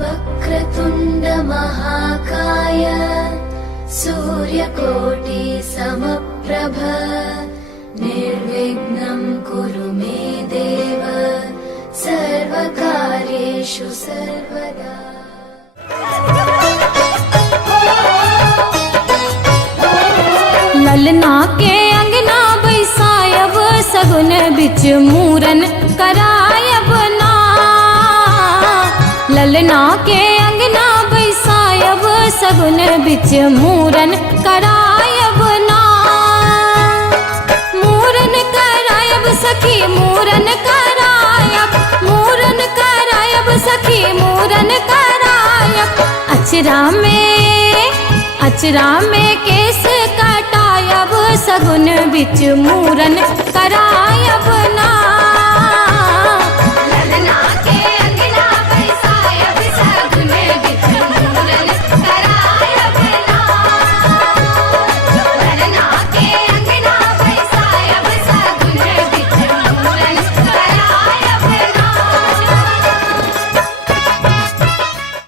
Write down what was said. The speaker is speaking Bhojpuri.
वक्रतुण्ड महाकाय सूर्यकोटि समप्रभ निर्विघ्नं कुरु मे देव सर्वकार्येषु सर्वदा। ललना के अंगना बैसायब सगुन बिच मूरन करायब ना। ललना के अंगना बैसायब सगुन बिच मूरन करायब ना। मूरन करायब सखी मूरन करायब, मूरन करायब सखी मूरन करायब। अचरा में केस काटायब सगुन बिच मूरन करायब ना।